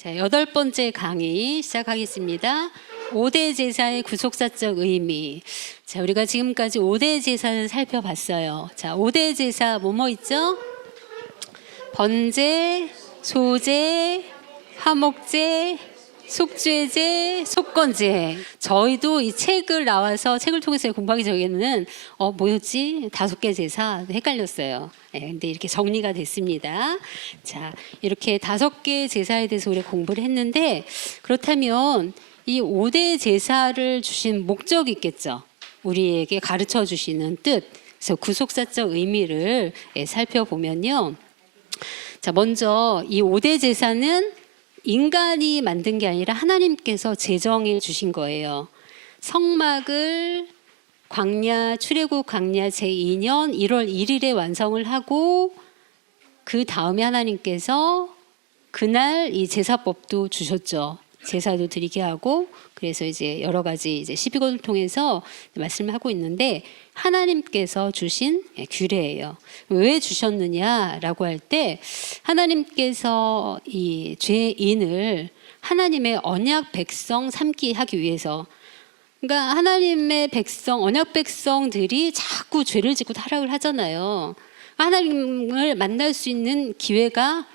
자, 8번째 강의 시작하겠습니다. 5대 제사의 구속사적 의미. 자, 우리가 지금까지 5대 제사를 살펴봤어요. 자, 5대 제사 뭐뭐 있죠? 번제, 소제, 화목제, 속죄제, 속건제. 저희도 이 책을 통해서 공부하기 전에는 뭐였지? 5개 제사 헷갈렸어요. 근데 이렇게 정리가 됐습니다. 자, 이렇게 5개 제사에 대해서 우리가 공부를 했는데, 그렇다면 이 5대 제사를 주신 목적이 있겠죠. 우리에게 가르쳐 주시는 뜻. 그래서 구속사적 의미를 살펴보면요. 자, 먼저 이 5대 제사는 인간이 만든 게 아니라 하나님께서 제정해 주신 거예요. 성막을 광야 출애굽 광야 제2년 1월 1일에 완성을 하고, 그 다음에 하나님께서 그날 이 제사법도 주셨죠. 제사도 드리게 하고, 그래서 이제 여러 가지 이제 12권을 통해서 말씀을 하고 있는데, 하나님께서 주신 규례예요. 왜 주셨느냐라고 할 때, 하나님께서 이 죄인을 하나님의 언약 백성 삼기 하기 위해서, 그러니까 하나님의 백성, 언약 백성들이 자꾸 죄를 짓고 타락을 하잖아요. 하나님을 만날 수 있는 기회가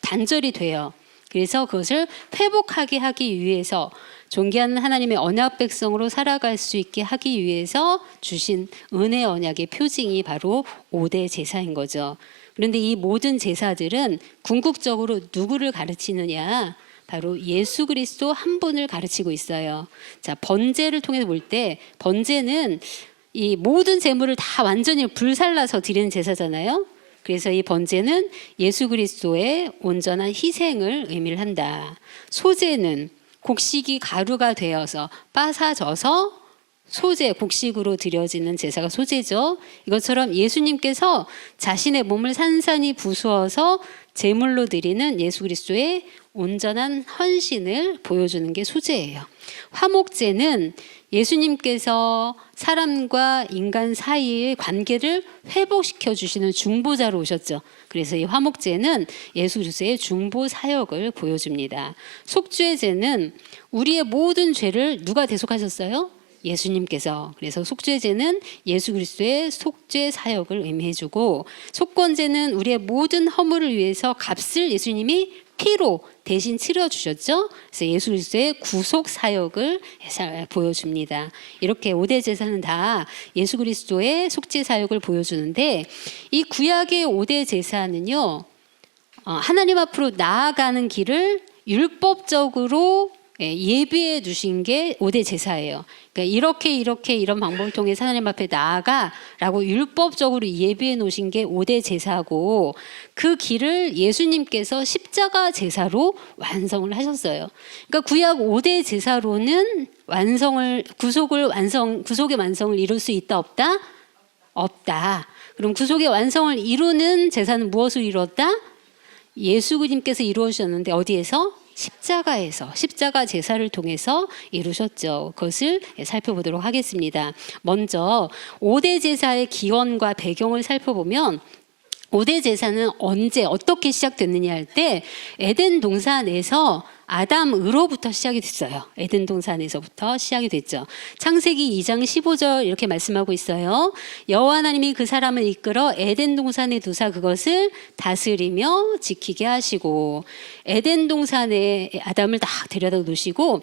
단절이 돼요. 그래서 그것을 회복하게 하기 위해서, 존귀한 하나님의 언약 백성으로 살아갈 수 있게 하기 위해서 주신 은혜 언약의 표징이 바로 5대 제사인 거죠. 그런데 이 모든 제사들은 궁극적으로 누구를 가르치느냐? 바로 예수 그리스도 한 분을 가르치고 있어요. 자, 번제를 통해서 볼 때, 번제는 이 모든 제물을 다 완전히 불살라서 드리는 제사잖아요. 그래서 이 번제는 예수 그리스도의 온전한 희생을 의미를 한다. 소제는 곡식이 가루가 되어서 빻아져서 소제, 곡식으로 드려지는 제사가 소제죠. 이것처럼 예수님께서 자신의 몸을 산산히 부수어서 제물로 드리는 예수 그리스도의 온전한 헌신을 보여주는 게 소제예요. 화목제는 예수님께서 사람과 인간 사이의 관계를 회복시켜 주시는 중보자로 오셨죠. 그래서 이 화목제는 예수 그리스도의 중보 사역을 보여줍니다. 속죄제는 우리의 모든 죄를 누가 대속하셨어요? 예수님께서. 그래서 속죄제는 예수 그리스도의 속죄 사역을 의미해주고, 속건제는 우리의 모든 허물을 위해서 값을 예수님이 피로 대신 치러주셨죠. 그래서 예수 그리스도의 구속 사역을 보여줍니다. 이렇게 5대 제사는 다 예수 그리스도의 속죄 사역을 보여주는데, 이 구약의 5대 제사는요, 하나님 앞으로 나아가는 길을 율법적으로 예비해 두신 게 5대 제사예요. 그러니까 이렇게 이런 방법을 통해 하나님 앞에 나아가라고 율법적으로 예비해 놓으신 게 5대 제사고, 그 길을 예수님께서 십자가 제사로 완성을 하셨어요. 그러니까 구약 5대 제사로는 구속의 완성을 이룰 수 있다 없다? 없다. 그럼 구속의 완성을 이루는 제사는 무엇을 이루었다? 예수 그리스도께서 이루어주셨는데, 어디에서? 십자가에서, 십자가 제사를 통해서 이루셨죠. 그것을 살펴보도록 하겠습니다. 먼저 5대 제사의 기원과 배경을 살펴보면, 5대 제사는 언제 어떻게 시작됐느냐 할 때, 에덴 동산에서 아담으로부터 시작이 됐어요. 에덴 동산에서부터 시작이 됐죠. 창세기 2장 15절 이렇게 말씀하고 있어요. 여호와 하나님이 그 사람을 이끌어 에덴 동산에 두사 그것을 다스리며 지키게 하시고, 에덴 동산에 아담을 딱 데려다 놓으시고,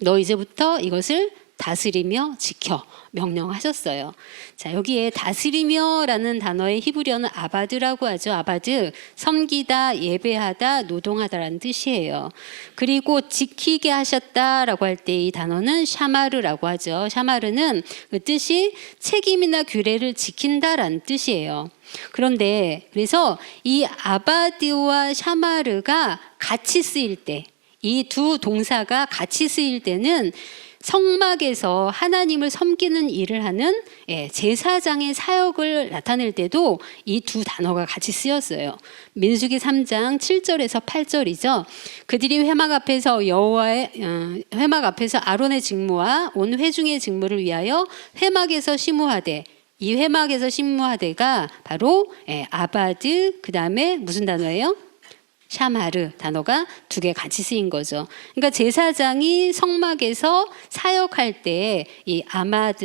너 이제부터 이것을 다스리며 지켜 명령하셨어요. 자, 여기에 다스리며라는 단어의 히브리어는 아바드라고 하죠. 아바드, 섬기다, 예배하다, 노동하다라는 뜻이에요. 그리고 지키게 하셨다라고 할 때 이 단어는 샤마르라고 하죠. 샤마르는 그 뜻이 책임이나 규례를 지킨다라는 뜻이에요. 그런데 그래서 이 아바드와 샤마르가 같이 쓰일 때, 이 두 동사가 같이 쓰일 때는 성막에서 하나님을 섬기는 일을 하는 제사장의 사역을 나타낼 때도 이 두 단어가 같이 쓰였어요. 민수기 3장 7절에서 8절이죠. 그들이 회막 앞에서 회막 앞에서 아론의 직무와 온 회중의 직무를 위하여 회막에서 심우하되, 이 회막에서 심무하되가 바로 아바드, 그 다음에 무슨 단어예요? 샤마르 단어가 두 개 같이 쓰인 거죠. 그러니까 제사장이 성막에서 사역할 때 이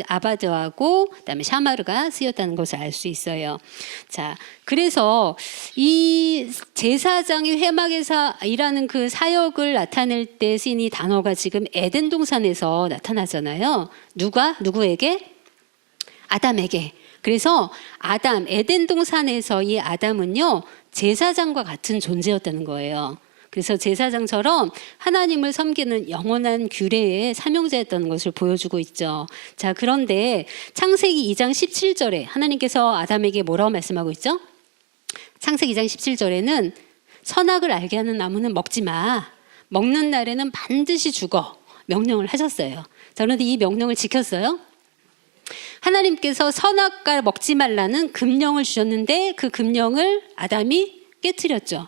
아바드하고 그다음에 샤마르가 쓰였다는 것을 알 수 있어요. 자, 그래서 이 제사장이 회막에서 일하는 그 사역을 나타낼 때 쓰인 이 단어가 지금 에덴 동산에서 나타나잖아요. 누구에게? 아담에게. 그래서 에덴 동산에서 이 아담은요, 제사장과 같은 존재였다는 거예요. 그래서 제사장처럼 하나님을 섬기는 영원한 규례의 사명자였다는 것을 보여주고 있죠. 자, 그런데 창세기 2장 17절에 하나님께서 아담에게 뭐라고 말씀하고 있죠? 창세기 2장 17절에는 선악을 알게 하는 나무는 먹지 마. 먹는 날에는 반드시 죽어. 명령을 하셨어요. 자, 그런데 이 명령을 지켰어요? 하나님께서 선악과 먹지 말라는 금령을 주셨는데 그 금령을 아담이 깨트렸죠.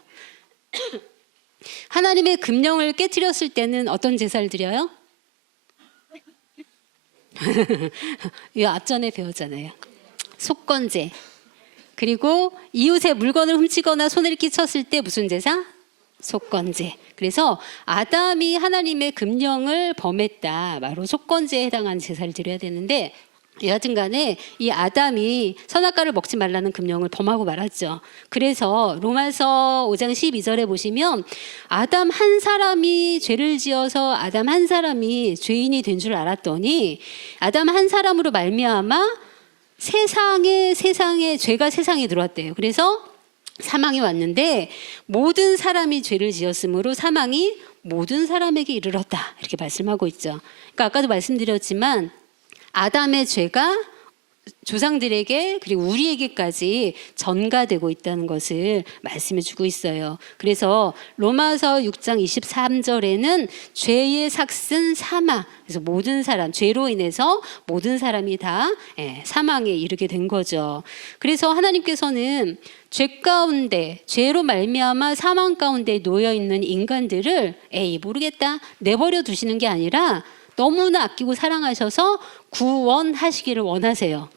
하나님의 금령을 깨트렸을 때는 어떤 제사를 드려요? 이 앞전에 배웠잖아요. 속건제. 그리고 이웃의 물건을 훔치거나 손해를 끼쳤을 때 무슨 제사? 속건제. 그래서 아담이 하나님의 금령을 범했다. 바로 속건제에 해당하는 제사를 드려야 되는데, 여하튼 간에 이 아담이 선악과를 먹지 말라는 금령을 범하고 말았죠. 그래서 로마서 5장 12절에 보시면 아담 한 사람이 죄를 지어서 아담 한 사람이 죄인이 된 줄 알았더니 아담 한 사람으로 말미암아 세상에 죄가 세상에 들어왔대요. 그래서 사망이 왔는데 모든 사람이 죄를 지었으므로 사망이 모든 사람에게 이르렀다. 이렇게 말씀하고 있죠. 그러니까 아까도 말씀드렸지만 아담의 죄가 조상들에게 그리고 우리에게까지 전가되고 있다는 것을 말씀해 주고 있어요. 그래서 로마서 6장 23절에는 죄의 삭슨 사망. 그래서 모든 사람, 죄로 인해서 모든 사람이 다 사망에 이르게 된 거죠. 그래서 하나님께서는 죄 가운데, 죄로 말미암아 사망 가운데 놓여 있는 인간들을 모르겠다 내버려 두시는 게 아니라 너무나 아끼고 사랑하셔서 구원하시기를 원하세요.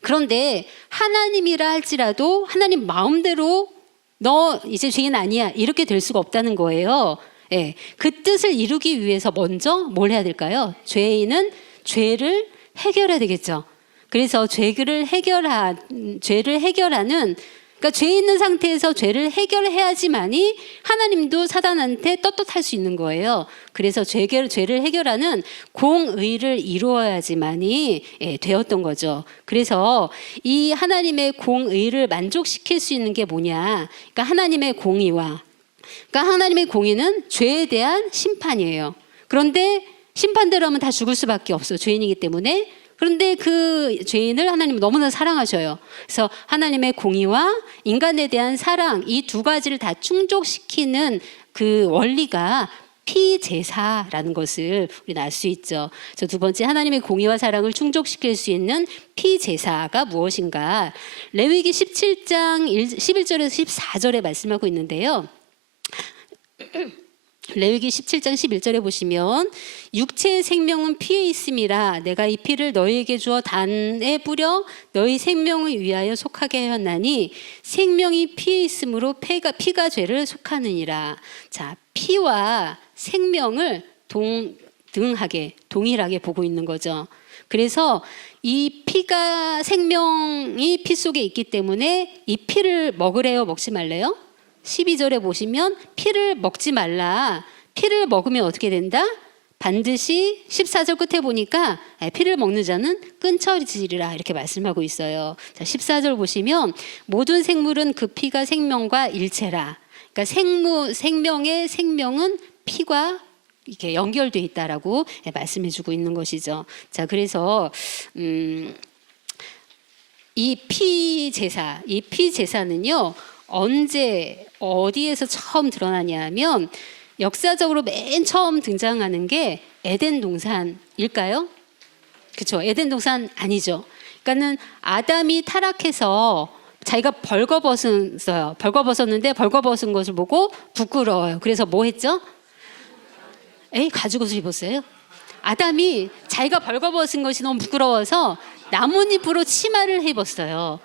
그런데 하나님이라 할지라도 하나님 마음대로 너 이제 죄인 아니야 이렇게 될 수가 없다는 거예요. 그 뜻을 이루기 위해서 먼저 뭘 해야 될까요? 죄인은 죄를 해결해야 되겠죠. 그래서 죄를 해결하는 그러니까 죄 있는 상태에서 죄를 해결해야지만이 하나님도 사단한테 떳떳할 수 있는 거예요. 그래서 죄를 해결하는 공의를 이루어야지만이 되었던 거죠. 그래서 이 하나님의 공의를 만족시킬 수 있는 게 뭐냐? 그러니까 하나님의 공의는 죄에 대한 심판이에요. 그런데 심판대로 하면 다 죽을 수밖에 없어. 죄인이기 때문에. 그런데 그 죄인을 하나님은 너무나 사랑하셔요. 그래서 하나님의 공의와 인간에 대한 사랑, 이 두 가지를 다 충족시키는 그 원리가 피제사라는 것을 우리는 알 수 있죠. 그래서 두 번째, 하나님의 공의와 사랑을 충족시킬 수 있는 피제사가 무엇인가? 레위기 17장 11절에서 14절에 말씀하고 있는데요. 레위기 17장 11절에 보시면 육체의 생명은 피에 있음이라 내가 이 피를 너희에게 주어 단에 뿌려 너희 생명을 위하여 속하게 하였나니 생명이 피에 있으므로 피가 죄를 속하느니라. 자, 피와 생명을 동일하게 보고 있는 거죠. 그래서 이 피가 생명이 피 속에 있기 때문에 이 피를 먹으래요, 먹지 말래요? 12절에 보시면 피를 먹지 말라. 피를 먹으면 어떻게 된다? 반드시 14절 끝에 보니까 피를 먹는 자는 끈처지리라 이렇게 말씀하고 있어요. 자, 14절 보시면 모든 생물은 그 피가 생명과 일체라. 그러니까 생명의 생명은 피과 이렇게 연결되어 있다라고 말씀해 주고 있는 것이죠. 자, 그래서 이 피제사는요. 언제 어디에서 처음 드러나냐 하면 역사적으로 맨 처음 등장하는 게 에덴 동산일까요? 그렇죠. 에덴 동산 아니죠. 그러니까는 아담이 타락해서 자기가 벌거벗었어요. 벌거벗었는데 벌거벗은 것을 보고 부끄러워요. 그래서 뭐 했죠? 가죽옷을 입었어요. 아담이 자기가 벌거벗은 것이 너무 부끄러워서 나뭇잎으로 치마를 입었어요.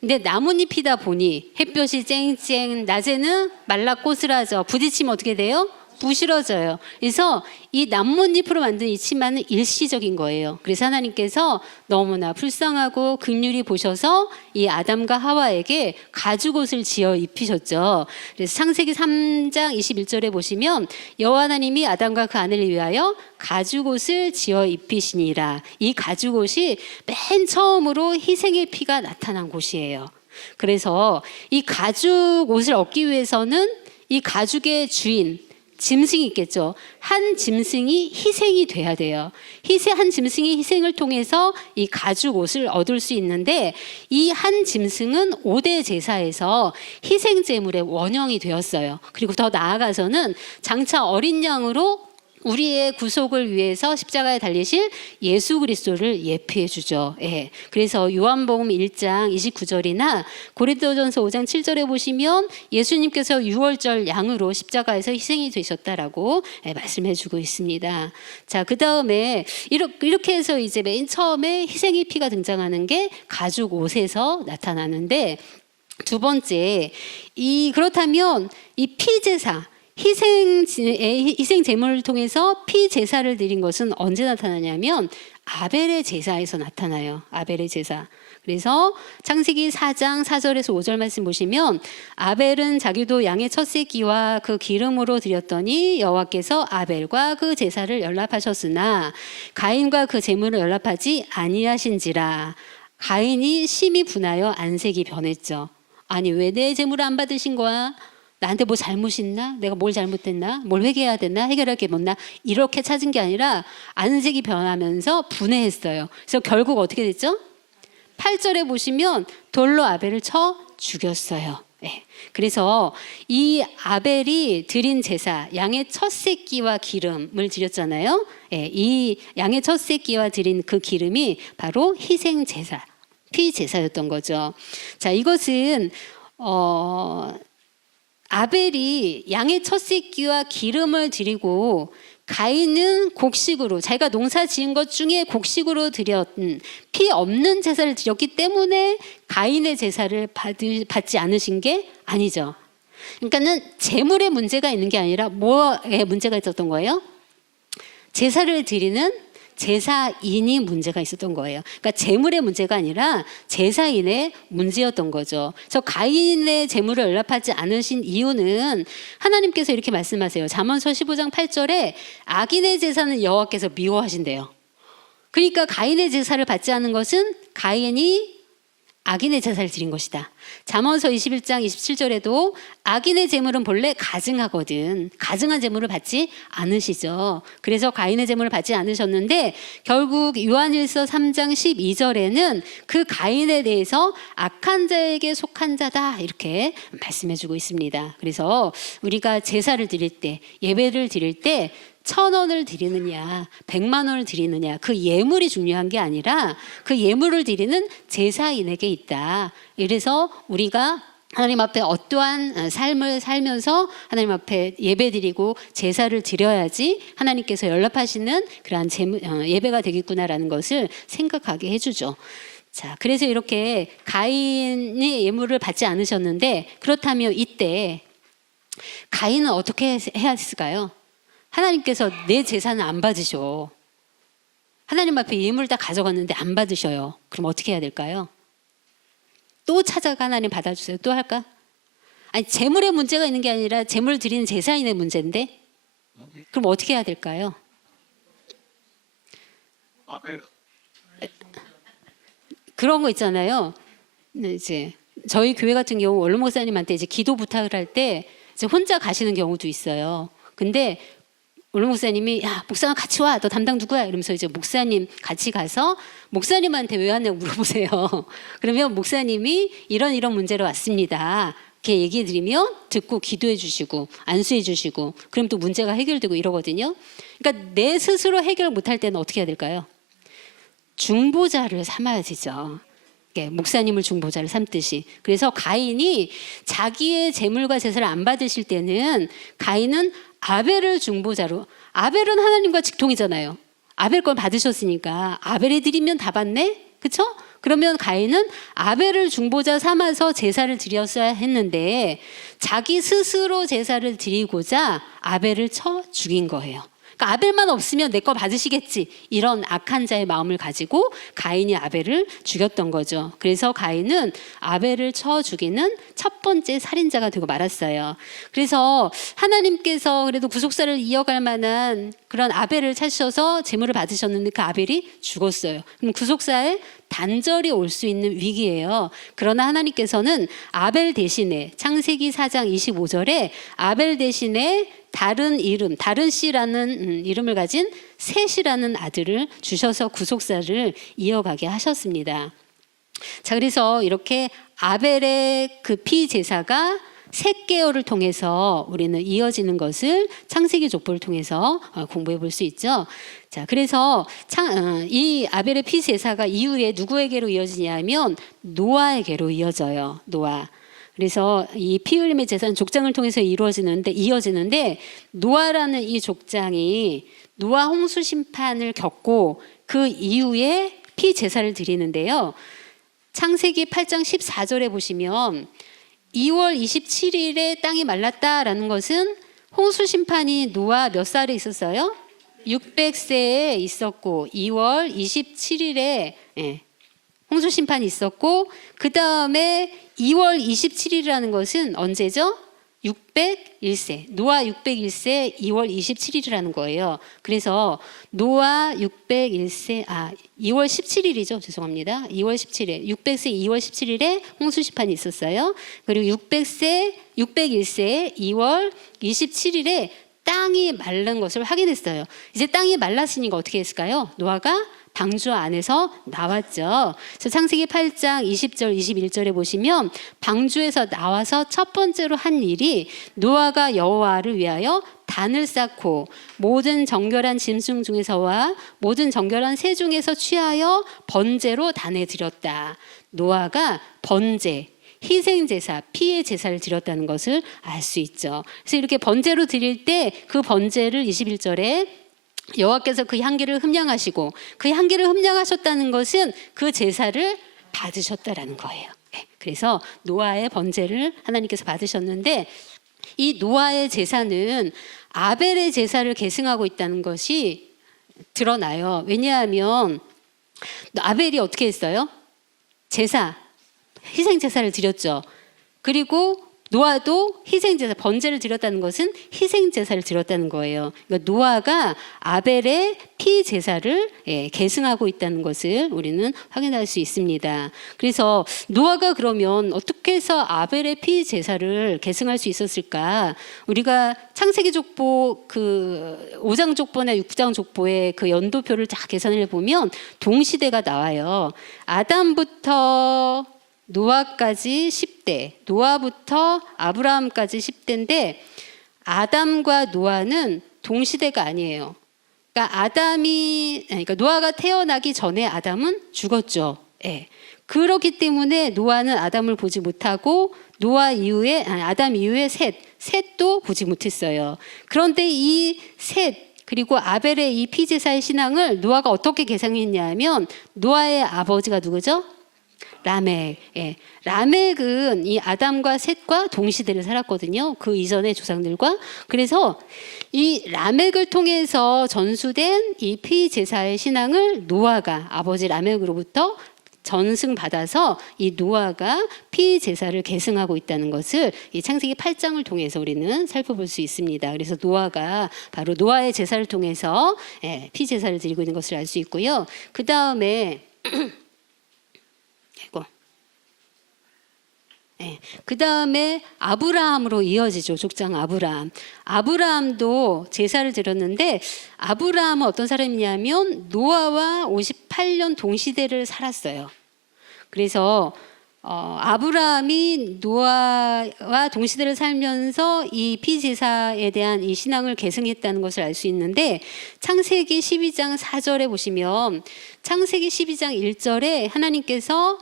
근데 나뭇잎이다 보니 햇볕이 쨍쨍, 낮에는 말라 꼬스라져. 부딪히면 어떻게 돼요? 부실어져요. 그래서 이 나뭇잎으로 만든 이 치마는 일시적인 거예요. 그래서 하나님께서 너무나 불쌍하고 긍휼히 보셔서 이 아담과 하와에게 가죽옷을 지어 입히셨죠. 그래서 창세기 3장 21절에 보시면 여호와 하나님이 아담과 그 아내를 위하여 가죽옷을 지어 입히시니라. 이 가죽옷이 맨 처음으로 희생의 피가 나타난 곳이에요. 그래서 이 가죽옷을 얻기 위해서는 이 가죽의 주인 짐승이 있겠죠. 한 짐승이 희생이 돼야 돼요. 한 짐승이 희생을 통해서 이 가죽 옷을 얻을 수 있는데 이 한 짐승은 5대 제사에서 희생 제물의 원형이 되었어요. 그리고 더 나아가서는 장차 어린 양으로 우리의 구속을 위해서 십자가에 달리실 예수 그리스도를 예표해 주죠. 예. 그래서 요한복음 1장 29절이나 고린도전서 5장 7절에 보시면 예수님께서 유월절 양으로 십자가에서 희생이 되셨다라고 말씀해 주고 있습니다. 자, 그다음에 이렇게 해서 이제 맨 처음에 희생의 피가 등장하는 게 가죽 옷에서 나타나는데, 두 번째, 그렇다면 이 피제사, 희생 제물을 통해서 피 제사를 드린 것은 언제 나타나냐면 아벨의 제사에서 나타나요. 아벨의 제사. 그래서 창세기 4장 4절에서 5절 말씀 보시면 아벨은 자기도 양의 첫 새끼와 그 기름으로 드렸더니 여호와께서 아벨과 그 제사를 연락하셨으나 가인과 그 제물을 연락하지 아니하신지라. 가인이 심히 분하여 안색이 변했죠. 아니, 왜 내 제물을 안 받으신 거야? 나한테 뭐 잘못 있나? 내가 뭘 잘못했나? 뭘 회개해야 되나? 해결할 게 뭐나? 이렇게 찾은 게 아니라 안색이 변하면서 분해했어요. 그래서 결국 어떻게 됐죠? 8절에 보시면 돌로 아벨을 쳐 죽였어요. 네. 그래서 이 아벨이 드린 제사, 양의 첫 새끼와 기름을 드렸잖아요. 네. 이 양의 첫 새끼와 드린 그 기름이 바로 희생 제사, 피 제사였던 거죠. 자, 이것은 아벨이 양의 첫 새끼와 기름을 드리고 가인은 곡식으로, 자기가 농사 지은 것 중에 곡식으로 드렸던 피 없는 제사를 드렸기 때문에 가인의 제사를 받지 않으신 게 아니죠. 그러니까는 제물의 문제가 있는 게 아니라 뭐에 문제가 있었던 거예요? 제사를 드리는 제사인이 문제가 있었던 거예요. 그러니까 제물의 문제가 아니라 제사인의 문제였던 거죠. 그래서 가인의 제물을 연락하지 않으신 이유는 하나님께서 이렇게 말씀하세요. 잠언서 15장 8절에 악인의 제사는 여호와께서 미워하신대요. 그러니까 가인의 제사를 받지 않은 것은 가인이 악인의 제사를 드린 것이다. 잠언서 21장 27절에도 악인의 제물은 본래 가증하거든. 가증한 제물을 받지 않으시죠. 그래서 가인의 제물을 받지 않으셨는데 결국 요한일서 3장 12절에는 그 가인에 대해서 악한 자에게 속한 자다 이렇게 말씀해주고 있습니다. 그래서 우리가 제사를 드릴 때, 예배를 드릴 때 1,000원을 드리느냐 100만 원을 드리느냐 그 예물이 중요한 게 아니라 그 예물을 드리는 제사인에게 있다. 이래서 우리가 하나님 앞에 어떠한 삶을 살면서 하나님 앞에 예배드리고 제사를 드려야지 하나님께서 연락하시는 그러한 예배가 되겠구나라는 것을 생각하게 해주죠. 자, 그래서 이렇게 가인이 예물을 받지 않으셨는데, 그렇다면 이때 가인은 어떻게 해야 했을까요? 하나님께서 내 제사는 안 받으셔. 하나님 앞에 예물 다 가져갔는데 안 받으셔요. 그럼 어떻게 해야 될까요? 또 찾아가 하나님 받아주세요. 또 할까? 아니, 재물의 문제가 있는 게 아니라 재물 드리는 제사인의 문제인데 그럼 어떻게 해야 될까요? 그런 거 있잖아요. 이제 저희 교회 같은 경우 원로 목사님한테 이제 기도 부탁을 할 때 이제 혼자 가시는 경우도 있어요. 근데 원로 목사님이 야, 목사가 같이 와. 너 담당 누구야? 이러면서 이제 목사님 같이 가서 목사님한테 왜 왔냐고 물어보세요. 그러면 목사님이 이런 문제로 왔습니다. 이렇게 얘기해 드리면 듣고 기도해 주시고 안수해 주시고 그럼 또 문제가 해결되고 이러거든요. 그러니까 내 스스로 해결 못할 때는 어떻게 해야 될까요? 중보자를 삼아야 되죠. 목사님을 중보자를 삼듯이. 그래서 가인이 자기의 재물과 제사를 안 받으실 때는 가인은 아벨을 중보자로, 아벨은 하나님과 직통이잖아요. 아벨 걸 받으셨으니까 아벨이 드리면 다 받네, 그렇죠? 그러면 가인은 아벨을 중보자 삼아서 제사를 드렸어야 했는데 자기 스스로 제사를 드리고자 아벨을 쳐 죽인 거예요. 그러니까 아벨만 없으면 내 거 받으시겠지, 이런 악한 자의 마음을 가지고 가인이 아벨을 죽였던 거죠. 그래서 가인은 아벨을 쳐 죽이는 첫 번째 살인자가 되고 말았어요. 그래서 하나님께서 그래도 구속사를 이어갈 만한 그런 아벨을 찾으셔서 제물을 받으셨는데 그 아벨이 죽었어요. 그럼 구속사에 단절이 올 수 있는 위기예요. 그러나 하나님께서는 아벨 대신에 창세기 4장 25절에 아벨 대신에 다른 이름, 다른 씨라는 이름을 가진 셋이라는 아들을 주셔서 구속사를 이어가게 하셨습니다. 자, 그래서 이렇게 아벨의 그 피 제사가 셋 계열을 통해서 우리는 이어지는 것을 창세기 족보를 통해서 공부해 볼 수 있죠. 자, 그래서 이 아벨의 피 제사가 이후에 누구에게로 이어지냐면 노아에게로 이어져요. 노아. 그래서 이 피 흘림의 제사는 족장을 통해서 이어지는데 노아라는 이 족장이 노아 홍수 심판을 겪고 그 이후에 피 제사를 드리는데요. 창세기 8장 14절에 보시면 2월 27일에 땅이 말랐다라는 것은 홍수 심판이 노아 몇 살에 있었어요? 600세에 있었고 2월 27일에 홍수 심판이 있었고 그 다음에 2월 27일이라는 것은 언제죠? 601세. 노아 601세 2월 27일이라는 거예요. 그래서 노아 601세 2월 17일이죠. 죄송합니다. 2월 17일. 600세 2월 17일에 홍수 심판이 있었어요. 그리고 601세 2월 27일에 땅이 마른 것을 확인했어요. 이제 땅이 말랐으니까 어떻게 했을까요? 노아가 방주 안에서 나왔죠. 그래서 창세기 8장 20절 21절에 보시면 방주에서 나와서 첫 번째로 한 일이 노아가 여호와를 위하여 단을 쌓고 모든 정결한 짐승 중에서와 모든 정결한 새 중에서 취하여 번제로 단에 드렸다. 노아가 번제, 희생제사, 피의 제사를 드렸다는 것을 알 수 있죠. 그래서 이렇게 번제로 드릴 때 그 번제를 21절에 여호와께서 그 향기를 흠량하시고 그 향기를 흠량하셨다는 것은 그 제사를 받으셨다라는 거예요. 그래서 노아의 번제를 하나님께서 받으셨는데 이 노아의 제사는 아벨의 제사를 계승하고 있다는 것이 드러나요. 왜냐하면 아벨이 어떻게 했어요? 희생 제사를 드렸죠. 그리고 노아도 희생제사, 번제를 드렸다는 것은 희생제사를 드렸다는 거예요. 그러니까 노아가 아벨의 피 제사를 계승하고 있다는 것을 우리는 확인할 수 있습니다. 그래서 노아가 그러면 어떻게 해서 아벨의 피 제사를 계승할 수 있었을까? 우리가 창세기 족보 그 5장 족보나 6장 족보의 그 연도표를 다 계산해 보면 동시대가 나와요. 아담부터 노아까지 10대, 노아부터 아브라함까지 10대인데 아담과 노아는 동시대가 아니에요. 그러니까 노아가 태어나기 전에 아담은 죽었죠. 그렇기 때문에 노아는 아담을 보지 못하고 아담 이후에 셋도 보지 못했어요. 그런데 이 셋 그리고 아벨의 이 피제사의 신앙을 노아가 어떻게 계승했냐면 노아의 아버지가 누구죠? 라멕. 라멕은 이 아담과 셋과 동시대를 살았거든요. 그 이전의 조상들과. 그래서 이 라멕을 통해서 전수된 이 피제사의 신앙을 노아가 아버지 라멕으로부터 전승받아서 이 노아가 피제사를 계승하고 있다는 것을 이 창세기 8장을 통해서 우리는 살펴볼 수 있습니다. 그래서 노아가 바로 노아의 제사를 통해서 피제사를 드리고 있는 것을 알 수 있고요. 그 다음에 그 다음에 아브라함으로 이어지죠. 족장 아브라함. 아브라함도 제사를 드렸는데 아브라함은 어떤 사람이냐면 노아와 58년 동시대를 살았어요. 그래서 아브라함이 노아와 동시대를 살면서 이 피제사에 대한 이 신앙을 계승했다는 것을 알 수 있는데 창세기 12장 4절에 보시면 창세기 12장 1절에 하나님께서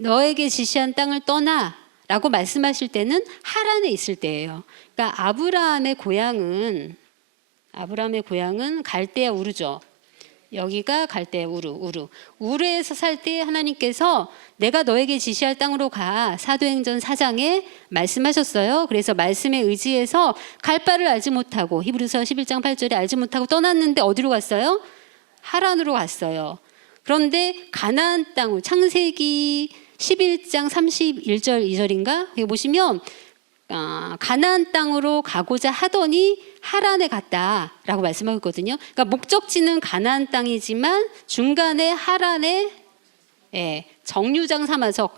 너에게 지시한 땅을 떠나라고 말씀하실 때는 하란에 있을 때예요. 그러니까 아브라함의 고향은 갈대아 우르죠. 여기가 갈대 우르에서 살 때 하나님께서 내가 너에게 지시할 땅으로 가 사도행전 4장에 말씀하셨어요. 그래서 말씀에 의지해서 갈 바를 알지 못하고 히브리서 11장 8절에 알지 못하고 떠났는데 어디로 갔어요? 하란으로 갔어요. 그런데 가나안 땅 창세기 11장 31절 2절인가 여기 보시면 가나안 땅으로 가고자 하더니 하란에 갔다라고 말씀하고 있거든요. 그러니까 목적지는 가나안 땅이지만 중간에 하란에 정류장 삼아서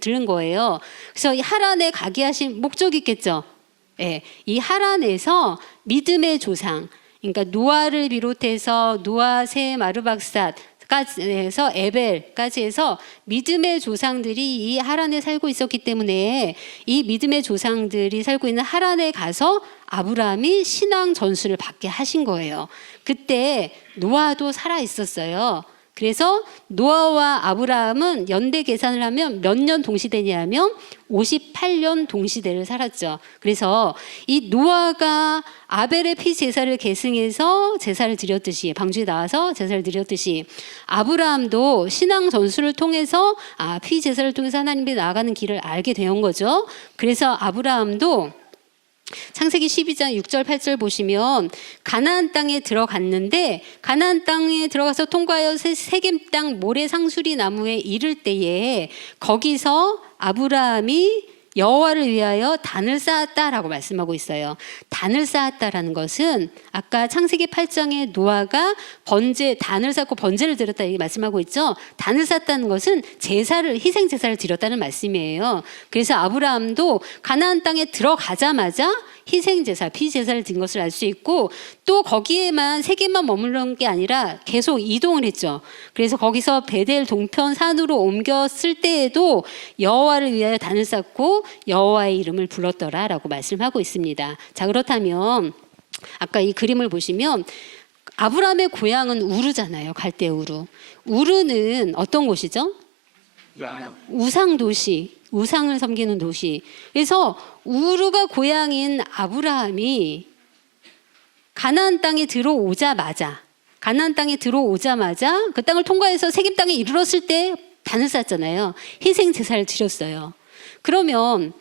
들은 거예요. 그래서 이 하란에 가게 하신 목적이 있겠죠. 이 하란에서 믿음의 조상, 그러니까 노아를 비롯해서 노아, 셈, 아르박삿 해서 에벨까지 해서 믿음의 조상들이 이 하란에 살고 있었기 때문에 이 믿음의 조상들이 살고 있는 하란에 가서 아브라함이 신앙 전수를 받게 하신 거예요. 그때 노아도 살아 있었어요. 그래서 노아와 아브라함은 연대 계산을 하면 몇 년 동시대냐면 58년 동시대를 살았죠. 그래서 이 노아가 아벨의 피 제사를 계승해서 제사를 드렸듯이 방주에 나와서 제사를 드렸듯이 아브라함도 신앙 전수를 통해서 피 제사를 통해서 하나님께 나아가는 길을 알게 된 거죠. 그래서 아브라함도 창세기 12장 6절 8절 보시면 가나안 땅에 들어갔는데 가나안 땅에 들어가서 통과하여 세겜 땅 모래 상수리 나무에 이를 때에 거기서 아브라함이 여호와를 위하여 단을 쌓았다라고 말씀하고 있어요. 단을 쌓았다라는 것은 아까 창세기 8장에 노아가 단을 쌓고 번제를 드렸다 이렇게 말씀하고 있죠. 단을 쌓았다는 것은 희생 제사를 드렸다는 말씀이에요. 그래서 아브라함도 가나안 땅에 들어가자마자 희생 제사, 피 제사를 드린 것을 알 수 있고 또 거기에만 세겜만 머무른 게 아니라 계속 이동을 했죠. 그래서 거기서 베델 동편 산으로 옮겼을 때에도 여호와를 위하여 단을 쌓고 여호와의 이름을 불렀더라라고 말씀하고 있습니다. 자, 그렇다면 아까 이 그림을 보시면 아브라함의 고향은 우르잖아요. 갈대 우르. 우르는 어떤 곳이죠? 우상 도시. 우상을 섬기는 도시. 그래서 우르가 고향인 아브라함이 가나안 땅에 들어오자마자 그 땅을 통과해서 세겜 땅에 이르렀을 때 단을 쌓았잖아요. 희생 제사를 드렸어요. 그러면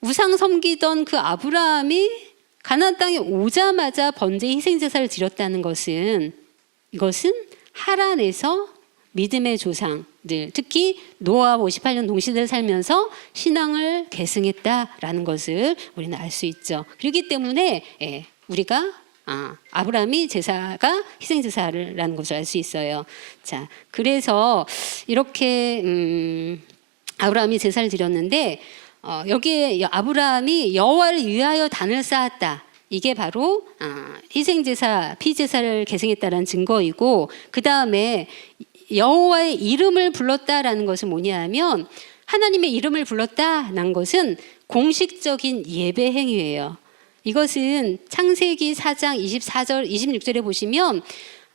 우상 섬기던 그 아브라함이 가나안 땅에 오자마자 번제 희생 제사를 드렸다는 것은 이것은 하란에서 믿음의 조상들, 특히 노아와 58년 동시대를 살면서 신앙을 계승했다라는 것을 우리는 알 수 있죠. 그렇기 때문에 우리가 아브라함이 제사가 희생 제사라는 것을 알 수 있어요. 자, 그래서 이렇게 아브라함이 제사를 드렸는데 여기에 아브라함이 여호와를 위하여 단을 쌓았다. 이게 바로 희생 제사, 피 제사를 계승했다라는 증거이고 그 다음에 여호와의 이름을 불렀다라는 것은 뭐냐면 하나님의 이름을 불렀다라는 것은 공식적인 예배 행위예요. 이것은 창세기 4장 24절 26절에 보시면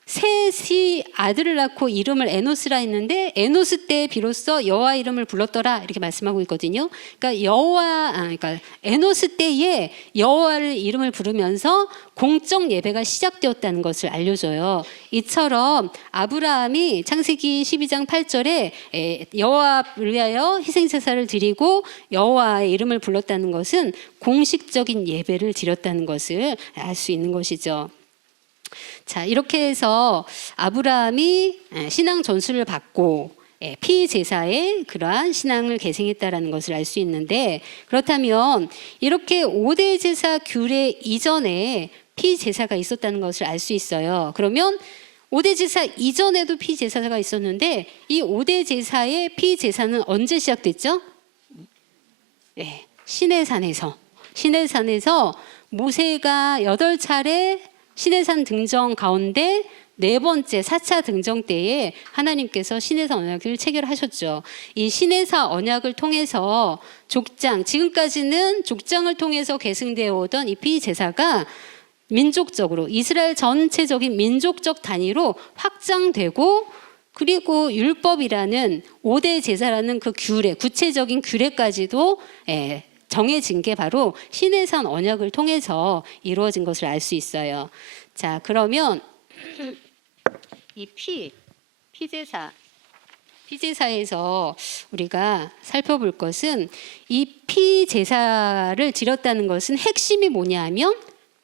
셋이 아들을 낳고 이름을 에노스라 했는데 에노스 때 비로소 여호와 이름을 불렀더라 이렇게 말씀하고 있거든요. 그러니까 에노스 때에 여호와를 이름을 부르면서 공적 예배가 시작되었다는 것을 알려줘요. 이처럼 아브라함이 창세기 12장 8절에 여호와를 위하여 희생 제사를 드리고 여호와의 이름을 불렀다는 것은 공식적인 예배를 드렸다는 것을 알 수 있는 것이죠. 자, 이렇게 해서 아브라함이 신앙 전수를 받고 피 제사에 그러한 신앙을 계승했다라는 것을 알 수 있는데 그렇다면 이렇게 5대 제사 규례 이전에 피 제사가 있었다는 것을 알 수 있어요. 그러면 5대 제사 이전에도 피 제사가 있었는데 이 5대 제사의 피 제사는 언제 시작됐죠? 시내산에서 모세가 8차례 시내산 등정 가운데 4번째 4차 등정 때에 하나님께서 시내산 언약을 체결하셨죠. 이 시내산 언약을 통해서 지금까지는 족장을 통해서 계승되어 오던 이 피제사가 민족적으로 이스라엘 전체적인 민족적 단위로 확장되고 그리고 율법이라는 5대 제사라는 그 구체적인 규례까지도 정해진 게 바로 시내산 언약을 통해서 이루어진 것을 알 수 있어요. 자, 그러면 이 피제사, 피제사에서 우리가 살펴볼 것은 이 피제사를 드렸다는 것은 핵심이 뭐냐 하면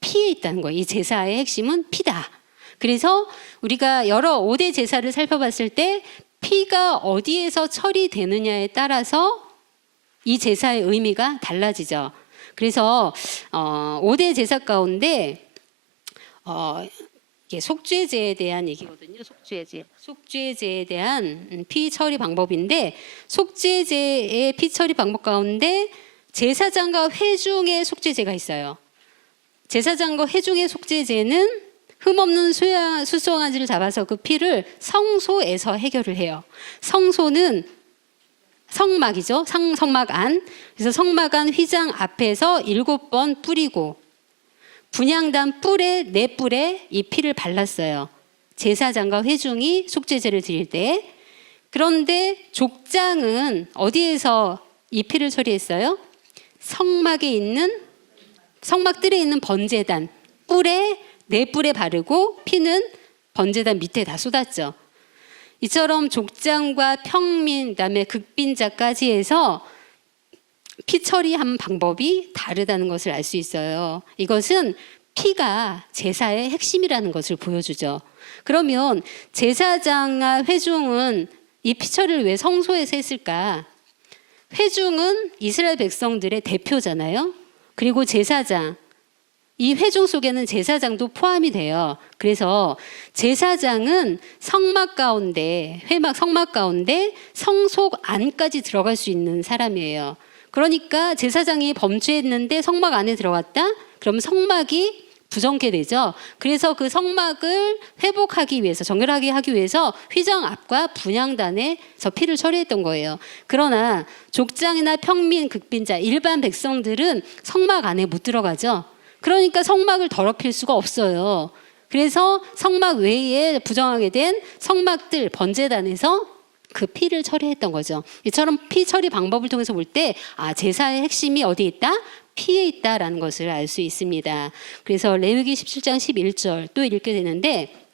피에 있다는 거예요. 이 제사의 핵심은 피다. 그래서 우리가 여러 5대 제사를 살펴봤을 때 피가 어디에서 처리되느냐에 따라서 이 제사의 의미가 달라지죠. 그래서 5대 제사 가운데 이게 속죄제에 대한 얘기거든요. 속죄제에 대한 피 처리 방법인데, 속죄제의 피 처리 방법 가운데 제사장과 회중의 속죄제가 있어요. 제사장과 회중의 속죄제는 흠없는 수송아지를 잡아서 그 피를 성소에서 해결을 해요. 성소는 성막이죠. 성막 안. 그래서 성막 안 휘장 앞에서 7번 뿌리고 분향단 뿔에 4뿔에 이 피를 발랐어요. 제사장과 회중이 속죄제를 드릴 때. 그런데 족장은 어디에서 이 피를 처리했어요? 성막에 있는, 성막들에 있는 번제단 뿔에 4뿔에 바르고 피는 번제단 밑에 다 쏟았죠. 이처럼 족장과 평민, 그다음에 극빈자까지 해서 피 처리한 방법이 다르다는 것을 알 수 있어요. 이것은 피가 제사의 핵심이라는 것을 보여주죠. 그러면 제사장과 회중은 이 피 처리를 왜 성소에서 했을까? 회중은 이스라엘 백성들의 대표잖아요. 그리고 제사장, 이 회중 속에는 제사장도 포함이 돼요. 그래서 제사장은 성막 가운데, 성막 가운데 성소 안까지 들어갈 수 있는 사람이에요. 그러니까 제사장이 범죄했는데 성막 안에 들어갔다? 그럼 성막이 부정케 되죠. 그래서 그 성막을 회복하기 위해서, 정결하게 하기 위해서 휘장 앞과 분향단에서 피를 처리했던 거예요. 그러나 족장이나 평민, 극빈자, 일반 백성들은 성막 안에 못 들어가죠. 그러니까 성막을 더럽힐 수가 없어요. 그래서 성막 외에 부정하게 된 성막들, 번제단에서 그 피를 처리했던 거죠. 이처럼 피 처리 방법을 통해서 볼 때 제사의 핵심이 어디에 있다? 피에 있다라는 것을 알 수 있습니다. 그래서 레위기 17장 11절 또 읽게 되는데,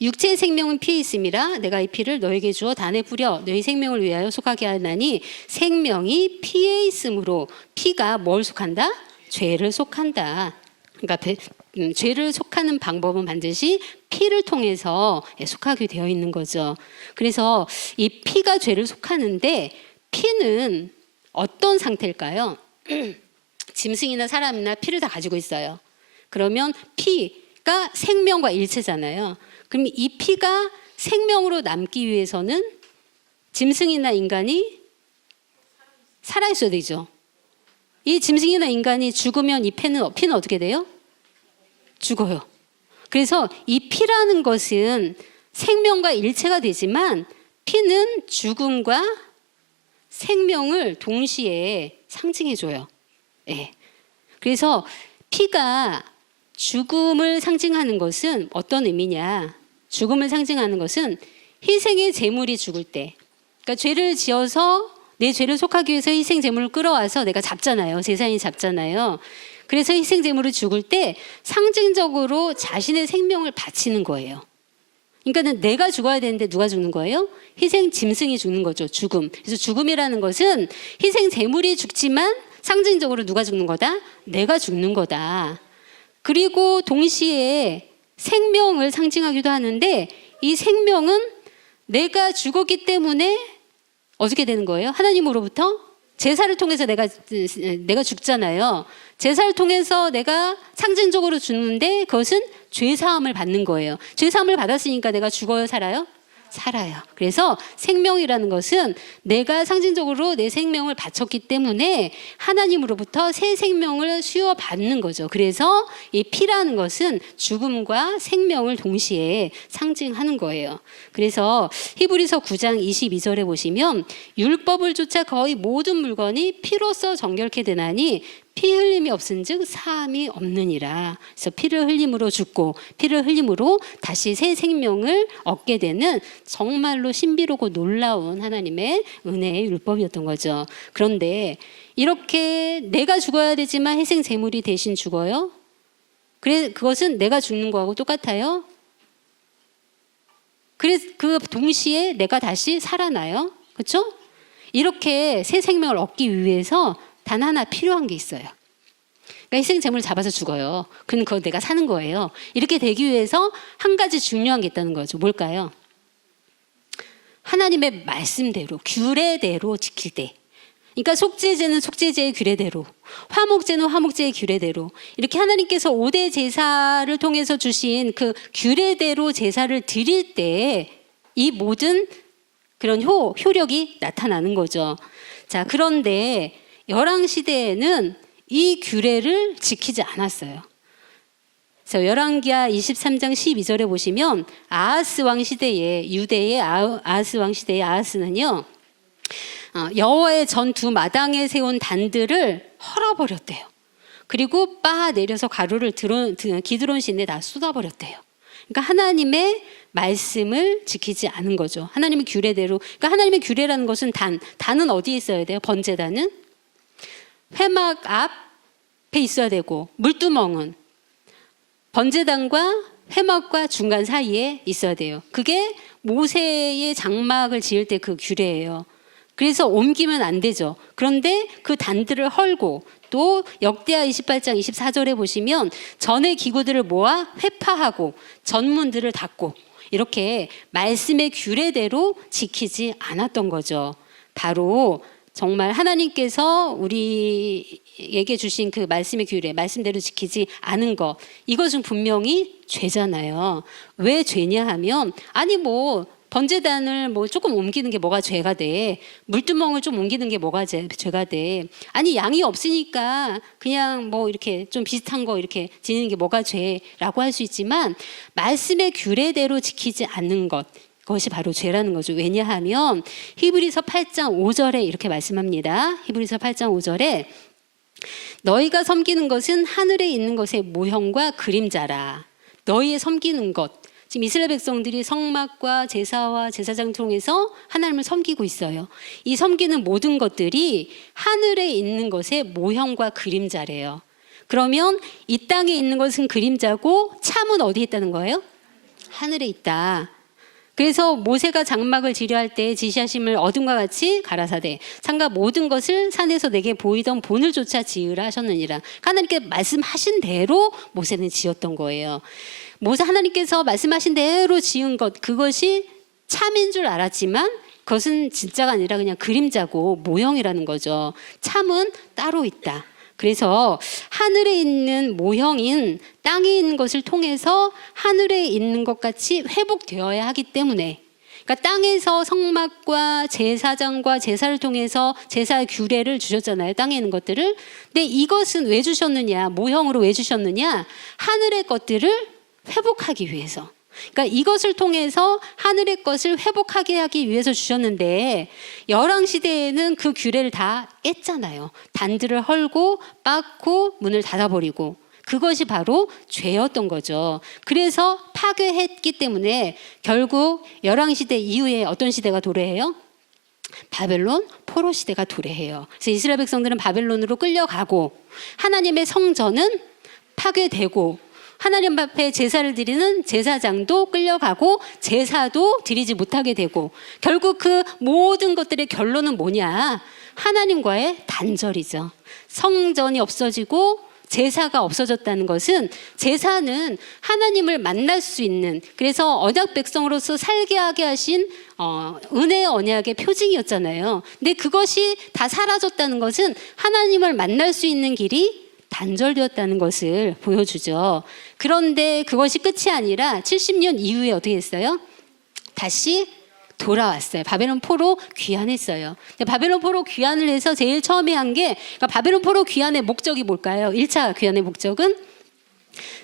육체의 생명은 피에 있음이라 내가 이 피를 너에게 주어 단에 뿌려 너희 생명을 위하여 속하게 하나니 생명이 피에 있으므로. 피가 뭘 속한다? 죄를 속한다. 그러니까 죄를 속하는 방법은 반드시 피를 통해서 속하게 되어 있는 거죠. 그래서 이 피가 죄를 속하는데, 피는 어떤 상태일까요? 짐승이나 사람이나 피를 다 가지고 있어요. 그러면 피가 생명과 일체잖아요. 그럼 이 피가 생명으로 남기 위해서는 짐승이나 인간이 살아있어야 되죠. 이 짐승이나 인간이 죽으면 이 피는 어떻게 돼요? 죽어요. 그래서 이 피라는 것은 생명과 일체가 되지만 피는 죽음과 생명을 동시에 상징해줘요. 예. 그래서 피가 죽음을 상징하는 것은 어떤 의미냐? 죽음을 상징하는 것은 희생의 제물이 죽을 때, 그러니까 죄를 지어서 내 죄를 속하기 위해서 희생 제물을 끌어와서 내가 잡잖아요. 제사장이 잡잖아요. 그래서 희생 제물을 죽을 때 상징적으로 자신의 생명을 바치는 거예요. 그러니까 내가 죽어야 되는데 누가 죽는 거예요? 희생 짐승이 죽는 거죠. 죽음. 그래서 죽음이라는 것은 희생 제물이 죽지만 상징적으로 누가 죽는 거다? 내가 죽는 거다. 그리고 동시에 생명을 상징하기도 하는데, 이 생명은 내가 죽었기 때문에 어떻게 되는 거예요? 하나님으로부터 제사를 통해서 내가 죽잖아요. 제사를 통해서 내가 상징적으로 죽는데 그것은 죄사함을 받는 거예요. 죄사함을 받았으니까 내가 죽어요, 살아요? 살아요. 그래서 생명이라는 것은 내가 상징적으로 내 생명을 바쳤기 때문에 하나님으로부터 새 생명을 수여 받는 거죠. 그래서 이 피라는 것은 죽음과 생명을 동시에 상징하는 거예요. 그래서 히브리서 9장 22절에 보시면 율법을 쫓아 거의 모든 물건이 피로써 정결케 되나니 피 흘림이 없은즉 사함이 없느니라. 그래서 피를 흘림으로 죽고 피를 흘림으로 다시 새 생명을 얻게 되는 정말로 신비롭고 놀라운 하나님의 은혜의 율법이었던 거죠. 그런데 이렇게 내가 죽어야 되지만 희생 제물이 대신 죽어요? 그것은 내가 죽는 거하고 똑같아요? 그래서 그 동시에 내가 다시 살아나요. 그렇죠? 이렇게 새 생명을 얻기 위해서 단 하나 필요한 게 있어요. 그러니까 희생제물을 잡아서 죽어요. 그럼 그거 내가 사는 거예요. 이렇게 되기 위해서 한 가지 중요한 게 있다는 거죠. 뭘까요? 하나님의 말씀대로, 규례대로 지킬 때. 그러니까 속죄제는 속죄제의 규례대로, 화목제는 화목제의 규례대로, 이렇게 하나님께서 5대 제사를 통해서 주신 그 규례대로 제사를 드릴 때 이 모든 그런 효력이 나타나는 거죠. 자, 그런데 열왕시대에는 이 규례를 지키지 않았어요. 그래서 열왕기하 23장 12절에 보시면 아하스 왕 시대에, 유대의 아하스 왕 시대의 아하스는요, 여호와의 전 두 마당에 세운 단들을 헐어버렸대요. 그리고 빻아 내려서 가루를 기드론 시내에 다 쏟아버렸대요. 그러니까 하나님의 말씀을 지키지 않은 거죠. 하나님의 규례대로. 그러니까 하나님의 규례라는 것은 단은 어디에 있어야 돼요? 번제단은 회막 앞에 있어야 되고, 물두멍은 번제단과 회막과 중간 사이에 있어야 돼요. 그게 모세의 장막을 지을 때 그 규례예요. 그래서 옮기면 안 되죠. 그런데 그 단들을 헐고, 또 역대하 28장 24절에 보시면 전의 기구들을 모아 회파하고 전문들을 닫고, 이렇게 말씀의 규례대로 지키지 않았던 거죠. 바로 정말 하나님께서 우리에게 주신 그 말씀의 규례, 말씀대로 지키지 않은 것, 이것은 분명히 죄잖아요. 왜 죄냐 하면, 아니 뭐 번제단을 뭐 조금 옮기는 게 뭐가 죄가 돼? 물두멍을 좀 옮기는 게 뭐가 죄가 돼? 아니 양이 없으니까 그냥 뭐 이렇게 좀 비슷한 거 이렇게 지내는 게 뭐가 죄라고 할 수 있지만, 말씀의 규례대로 지키지 않는 것, 그것이 바로 죄라는 거죠. 왜냐하면 히브리서 8장 5절에 이렇게 말씀합니다. 히브리서 8장 5절에 너희가 섬기는 것은 하늘에 있는 것의 모형과 그림자라. 너희의 섬기는 것, 지금 이스라엘 백성들이 성막과 제사와 제사장 통해서 하나님을 섬기고 있어요. 이 섬기는 모든 것들이 하늘에 있는 것의 모형과 그림자래요. 그러면 이 땅에 있는 것은 그림자고 참은 어디에 있다는 거예요? 하늘에 있다. 그래서 모세가 장막을 지려할 때 지시하심을 어둠과 같이 가라사대 상가 모든 것을 산에서 내게 보이던 본을조차 지으라 하셨느니라. 하나님께 말씀하신 대로 모세는 지었던 거예요. 모세 하나님께서 말씀하신 대로 지은 것, 그것이 참인 줄 알았지만 그것은 진짜가 아니라 그냥 그림자고 모형이라는 거죠. 참은 따로 있다. 그래서 하늘에 있는 모형인 땅에 있는 것을 통해서 하늘에 있는 것 같이 회복되어야 하기 때문에, 그러니까 땅에서 성막과 제사장과 제사를 통해서 제사의 규례를 주셨잖아요. 땅에 있는 것들을. 근데 이것은 왜 주셨느냐? 모형으로 왜 주셨느냐? 하늘의 것들을 회복하기 위해서. 그러니까 이것을 통해서 하늘의 것을 회복하게 하기 위해서 주셨는데, 열왕시대에는 그 규례를 다 깼잖아요. 단들을 헐고 빻고 문을 닫아버리고, 그것이 바로 죄였던 거죠. 그래서 파괴했기 때문에 결국 열왕시대 이후에 어떤 시대가 도래해요? 바벨론 포로 시대가 도래해요. 그래서 이스라엘 백성들은 바벨론으로 끌려가고, 하나님의 성전은 파괴되고, 하나님 앞에 제사를 드리는 제사장도 끌려가고 제사도 드리지 못하게 되고, 결국 그 모든 것들의 결론은 뭐냐? 하나님과의 단절이죠. 성전이 없어지고 제사가 없어졌다는 것은, 제사는 하나님을 만날 수 있는, 그래서 언약 백성으로서 살게 하게 하신 은혜의 언약의 표징이었잖아요. 근데 그것이 다 사라졌다는 것은 하나님을 만날 수 있는 길이 단절되었다는 것을 보여주죠. 그런데 그것이 끝이 아니라 70년 이후에 어떻게 했어요? 다시 돌아왔어요. 바벨론 포로 귀환했어요. 근데 바벨론 포로 귀환을 해서 제일 처음에 한 게, 그러니까 바벨론 포로 귀환의 목적이 뭘까요? 1차 귀환의 목적은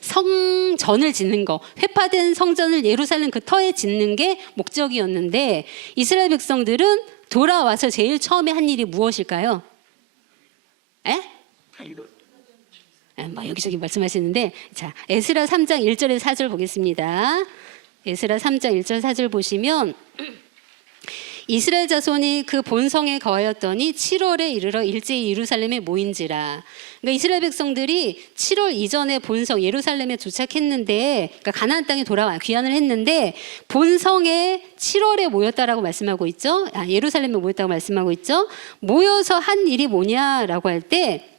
성전을 짓는 거, 회파된 성전을 예루살렘 그 터에 짓는 게 목적이었는데, 이스라엘 백성들은 돌아와서 제일 처음에 한 일이 무엇일까요? 에? 뭐 여기저기 말씀하시는데, 자, 에스라 3장 1절에서 4절 보겠습니다. 에스라 3장 1절 4절 보시면, 이스라엘 자손이 그 본성에 거하였더니 7월에 이르러 일제히 예루살렘에 모인지라. 그러니까 이스라엘 백성들이 7월 이전에 본성 예루살렘에 도착했는데, 그러니까 가나안 땅에 돌아와 귀환을 했는데 본성에 7월에 모였다라고 말씀하고 있죠. 예루살렘에 모였다고 말씀하고 있죠. 모여서 한 일이 뭐냐라고 할 때,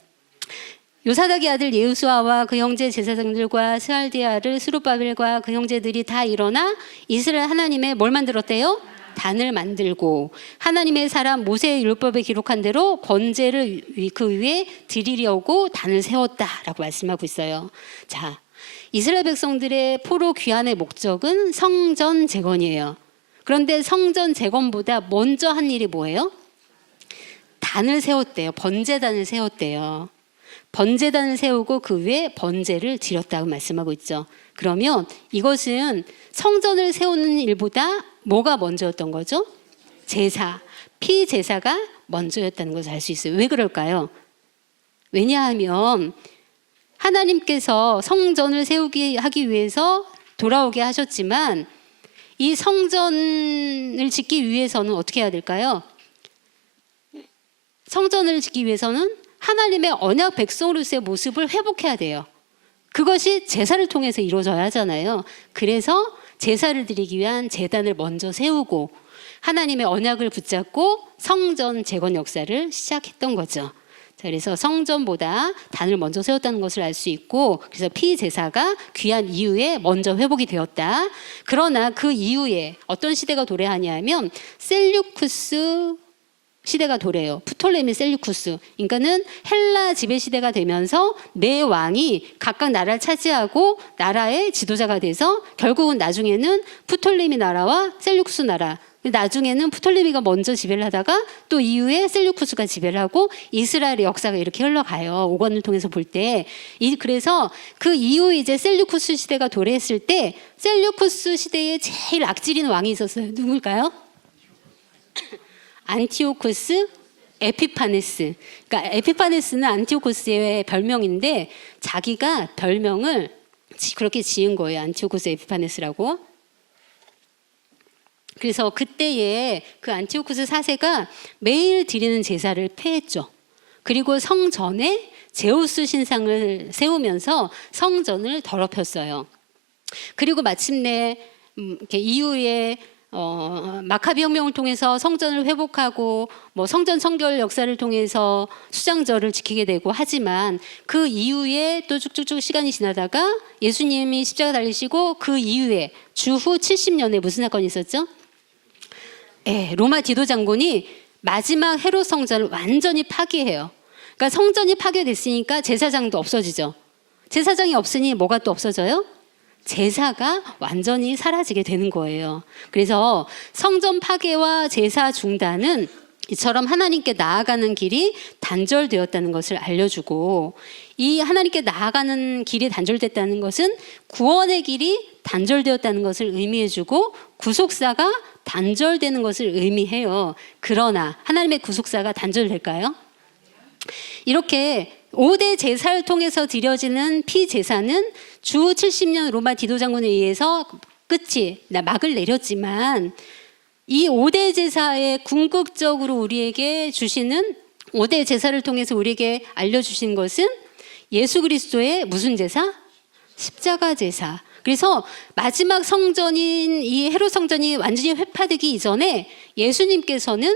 요사닥의 아들 예후수아와 그 형제 제사장들과 스알디아를 스룹바벨과 그 형제들이 다 일어나 이스라엘 하나님의 뭘 만들었대요? 단을 만들고 하나님의 사람 모세의 율법에 기록한 대로 번제를 그 위에 드리려고 단을 세웠다라고 말씀하고 있어요. 자, 이스라엘 백성들의 포로 귀환의 목적은 성전 재건이에요. 그런데 성전 재건보다 먼저 한 일이 뭐예요? 단을 세웠대요. 번제단을 세웠대요. 번제단을 세우고 그 위에 번제를 드렸다고 말씀하고 있죠. 그러면 이것은 성전을 세우는 일보다 뭐가 먼저였던 거죠? 제사, 피제사가 먼저였다는 것을 알 수 있어요. 왜 그럴까요? 왜냐하면 하나님께서 성전을 세우기 하기 위해서 돌아오게 하셨지만 이 성전을 짓기 위해서는 어떻게 해야 될까요? 성전을 짓기 위해서는 하나님의 언약 백성으로서의 모습을 회복해야 돼요. 그것이 제사를 통해서 이루어져야 하잖아요. 그래서 제사를 드리기 위한 제단을 먼저 세우고 하나님의 언약을 붙잡고 성전 재건 역사를 시작했던 거죠. 자, 그래서 성전보다 단을 먼저 세웠다는 것을 알 수 있고, 그래서 피제사가 귀한 이후에 먼저 회복이 되었다. 그러나 그 이후에 어떤 시대가 도래하냐면 셀류쿠스 시대가 도래해요. 프톨레미 셀류쿠스. 그러니까는 헬라 지배 시대가 되면서 네 왕이 각각 나라를 차지하고 나라의 지도자가 돼서 결국은 나중에는 프톨레미 나라와 셀류쿠스 나라. 나중에는 프톨레미가 먼저 지배를 하다가 또 이후에 셀류쿠스가 지배를 하고 이스라엘의 역사가 이렇게 흘러가요. 오건을 통해서 볼 때. 그래서 그 이후 이제 셀류쿠스 시대가 도래했을 때 셀류쿠스 시대에 제일 악질인 왕이 있었어요. 누굴까요? 안티오코스 에피파네스. 그러니까 에피파네스는 안티오코스의 별명인데 자기가 별명을 그렇게 지은 거예요. 안티오코스 에피파네스라고. 그래서 그때에 그 안티오코스 4세가 매일 드리는 제사를 폐했죠. 그리고 성전에 제우스 신상을 세우면서 성전을 더럽혔어요. 그리고 마침내 이렇게 이후에 마카비 혁명을 통해서 성전을 회복하고 뭐 성전 성결 역사를 통해서 수장절을 지키게 되고 하지만 그 이후에 또 쭉쭉쭉 시간이 지나다가 예수님이 십자가 달리시고 그 이후에 주후 70년에 무슨 사건이 있었죠? 로마 디도 장군이 마지막 헤롯 성전을 완전히 파괴해요. 그러니까 성전이 파괴됐으니까 제사장도 없어지죠. 제사장이 없으니 뭐가 또 없어져요? 제사가 완전히 사라지게 되는 거예요. 그래서 성전 파괴와 제사 중단은 이처럼 하나님께 나아가는 길이 단절되었다는 것을 알려주고, 이 하나님께 나아가는 길이 단절됐다는 것은 구원의 길이 단절되었다는 것을 의미해주고 구속사가 단절되는 것을 의미해요. 그러나 하나님의 구속사가 단절될까요? 이렇게 5대 제사를 통해서 드려지는 피제사는 주 70년 로마 디도 장군에 의해서 끝이 막을 내렸지만 이 5대 제사의 궁극적으로 우리에게 주시는 5대 제사를 통해서 우리에게 알려주신 것은 예수 그리스도의 무슨 제사? 십자가 제사. 그래서 마지막 성전인 이 헤롯 성전이 완전히 회파되기 이전에 예수님께서는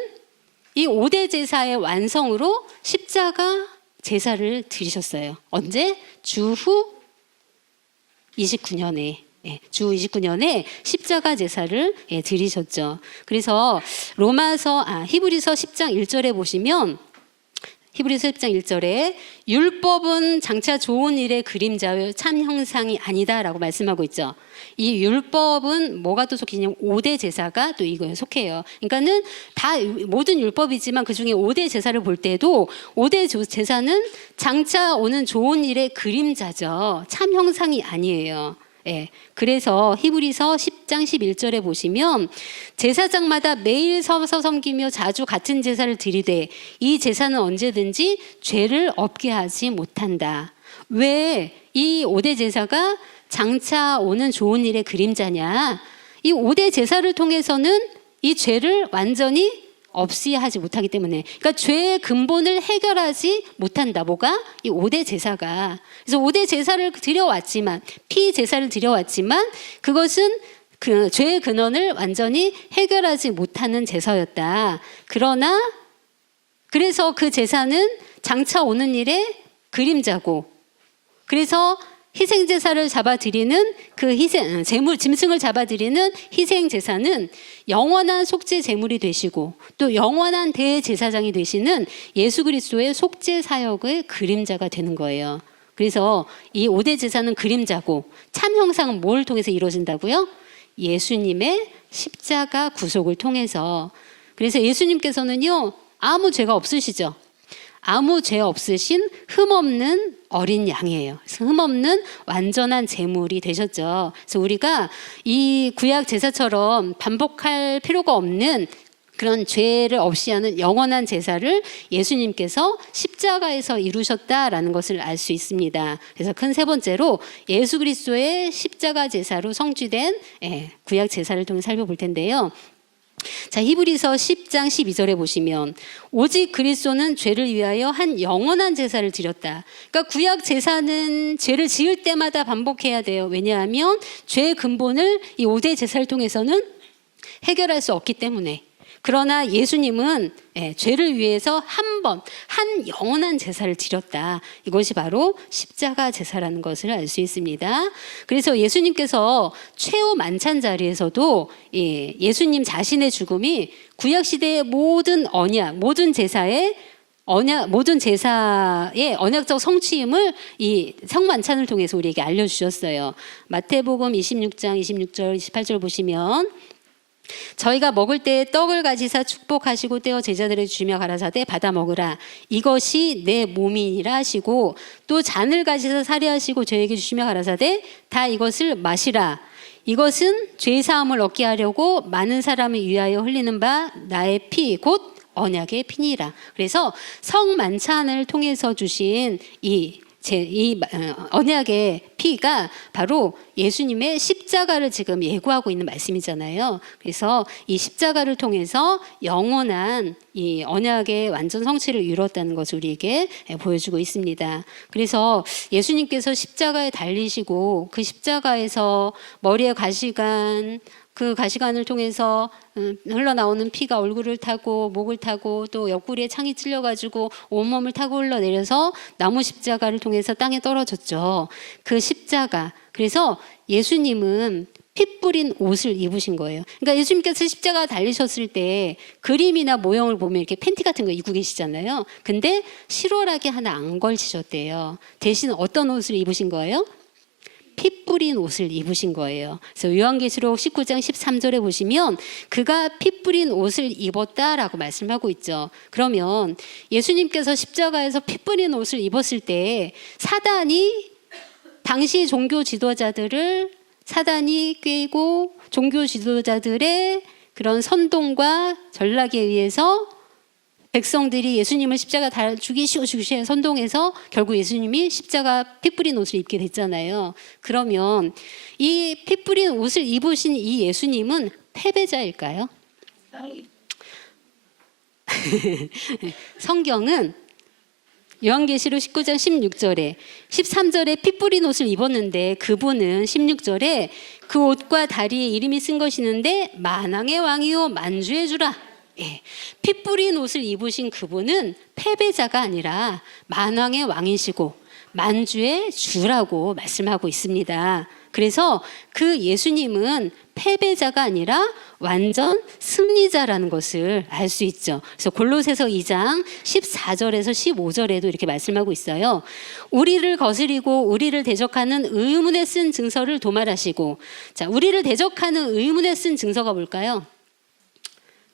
이 5대 제사의 완성으로 십자가 제사를 드리셨어요. 언제? 주후 29년에. 주 29년에 십자가 제사를 드리셨죠. 그래서 히브리서 10장 1절에 보시면, 히브리서 10장 1절에 율법은 장차 좋은 일의 그림자요 참 형상이 아니다라고 말씀하고 있죠. 이 율법은 뭐가 또 속히냐면 5대 제사가 또 이거에 속해요. 그러니까는 다 모든 율법이지만 그중에 5대 제사를 볼 때도 5대 제사는 장차 오는 좋은 일의 그림자죠. 참 형상이 아니에요. 그래서 히브리서 10장 11절에 보시면 제사장마다 매일 서서 섬기며 자주 같은 제사를 드리되 이 제사는 언제든지 죄를 없게 하지 못한다. 왜 이 5대 제사가 장차 오는 좋은 일의 그림자냐? 이 5대 제사를 통해서는 이 죄를 완전히 없이 하지 못하기 때문에, 그러니까 죄의 근본을 해결하지 못한다. 뭐가? 이 5대 제사가. 그래서 5대 제사를 드려왔지만, 피 제사를 드려왔지만 그것은 그 죄의 근원을 완전히 해결하지 못하는 제사였다. 그러나 그래서 그 제사는 장차 오는 일의 그림자고, 그래서 희생 제사를 잡아드리는 그 희생 제물 짐승을 잡아드리는 희생 제사는 영원한 속죄 제물이 되시고 또 영원한 대제사장이 되시는 예수 그리스도의 속죄 사역의 그림자가 되는 거예요. 그래서 이 5대 제사는 그림자고 참 형상은 뭘 통해서 이루어진다고요? 예수님의 십자가 구속을 통해서. 그래서 예수님께서는요, 아무 죄가 없으시죠. 아무 죄 없으신 흠없는 어린 양이에요. 그래서 흠없는 완전한 제물이 되셨죠. 그래서 우리가 이 구약 제사처럼 반복할 필요가 없는 그런 죄를 없이 하는 영원한 제사를 예수님께서 십자가에서 이루셨다라는 것을 알 수 있습니다. 그래서 큰 세 번째로 예수 그리스도의 십자가 제사로 성취된 구약 제사를 통해 살펴볼 텐데요. 자, 히브리서 10장 12절에 보시면 오직 그리스도는 죄를 위하여 한 영원한 제사를 드렸다. 그러니까 구약 제사는 죄를 지을 때마다 반복해야 돼요. 왜냐하면 죄의 근본을 이 5대 제사를 통해서는 해결할 수 없기 때문에. 그러나 예수님은 죄를 위해서 한 영원한 제사를 드렸다. 이것이 바로 십자가 제사라는 것을 알 수 있습니다. 그래서 예수님께서 최후 만찬 자리에서도 예수님 자신의 죽음이 구약 시대의 모든 언약, 모든 제사의 언약적 성취임을 이 성만찬을 통해서 우리에게 알려주셨어요. 마태복음 26장 26절 28절 보시면 저희가 먹을 때 떡을 가지사 축복하시고 떼어 제자들에게 주며 가라사대 받아 먹으라 이것이 내 몸이니라 하시고 또 잔을 가지사 사례하시고 저에게 주시며 가라사대 다 이것을 마시라 이것은 죄 사함을 얻게 하려고 많은 사람을 위하여 흘리는 바 나의 피 곧 언약의 피니라. 그래서 성만찬을 통해서 주신 이 언약의 피가 바로 예수님의 십자가를 지금 예고하고 있는 말씀이잖아요. 그래서 이 십자가를 통해서 영원한 이 언약의 완전 성취를 이루었다는 것을 우리에게 보여주고 있습니다. 그래서 예수님께서 십자가에 달리시고 그 십자가에서 머리에 가시관, 그 가시관을 통해서 흘러나오는 피가 얼굴을 타고 목을 타고 또 옆구리에 창이 찔려가지고 온몸을 타고 흘러내려서 나무 십자가를 통해서 땅에 떨어졌죠. 그 십자가. 그래서 예수님은 피 뿌린 옷을 입으신 거예요. 그러니까 예수님께서 십자가 달리셨을 때 그림이나 모형을 보면 이렇게 팬티 같은 거 입고 계시잖아요. 근데 실오라기 하나 안 걸치셨대요. 대신 어떤 옷을 입으신 거예요? 피 뿌린 옷을 입으신 거예요. 그래서 요한계시록 19장 13절에 보시면 그가 피 뿌린 옷을 입었다라고 말씀하고 있죠. 그러면 예수님께서 십자가에서 피 뿌린 옷을 입었을 때 사단이 당시 종교 지도자들을 사단이 꾀고 종교 지도자들의 그런 선동과 전략에 의해서 백성들이 예수님을 십자가 죽이시오 선동해서 결국 예수님이 십자가 피 뿌린 옷을 입게 됐잖아요. 그러면 이 피 뿌린 옷을 입으신 이 예수님은 패배자일까요? 성경은 요한계시록 19장 16절에 13절에 피 뿌린 옷을 입었는데 그분은 16절에 그 옷과 다리에 이름이 쓴 것이 있는데 만왕의 왕이요 만주의 주라. 피 뿌린 옷을 입으신 그분은 패배자가 아니라 만왕의 왕이시고 만주의 주라고 말씀하고 있습니다. 그래서 그 예수님은 패배자가 아니라 완전 승리자라는 것을 알 수 있죠. 그래서 골로새서 2장 14절에서 15절에도 이렇게 말씀하고 있어요. 우리를 거스리고 우리를 대적하는 의문에 쓴 증서를 도말하시고, 자, 우리를 대적하는 의문에 쓴 증서가 뭘까요?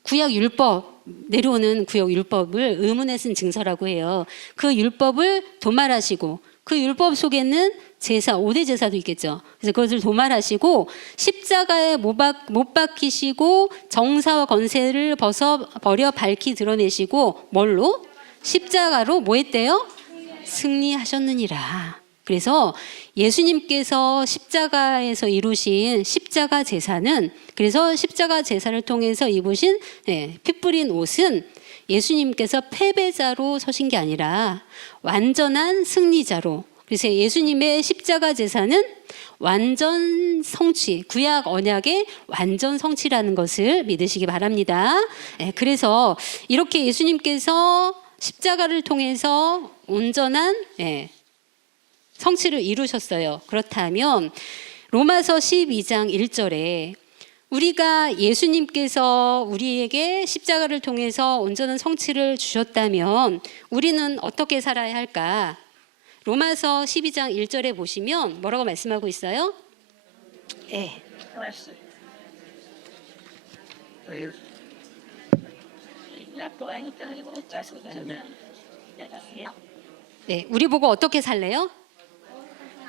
구약 율법, 내려오는 구약 율법을 의문에 쓴 증서라고 해요. 그 율법을 도말하시고 그 율법 속에는 제사, 5대 제사도 있겠죠. 그래서 그것을 도말하시고 십자가에 못 박히시고 정사와 권세를 버려 밝히 드러내시고 뭘로? 십자가로 뭐 했대요? 승리하셨느니라. 그래서 예수님께서 십자가에서 이루신 십자가 제사는, 그래서 십자가 제사를 통해서 입으신 피 뿌린 옷은 예수님께서 패배자로 서신 게 아니라 완전한 승리자로, 그래서 예수님의 십자가 제사는 완전 성취, 구약 언약의 완전 성취라는 것을 믿으시기 바랍니다. 그래서 이렇게 예수님께서 십자가를 통해서 온전한 성취를 이루셨어요. 그렇다면 로마서 12장 1절에 우리가 예수님께서 우리에게 십자가를 통해서 온전한 성취를 주셨다면 우리는 어떻게 살아야 할까? 로마서 12장 1절에 보시면 뭐라고 말씀하고 있어요? 우리 보고 어떻게 살래요?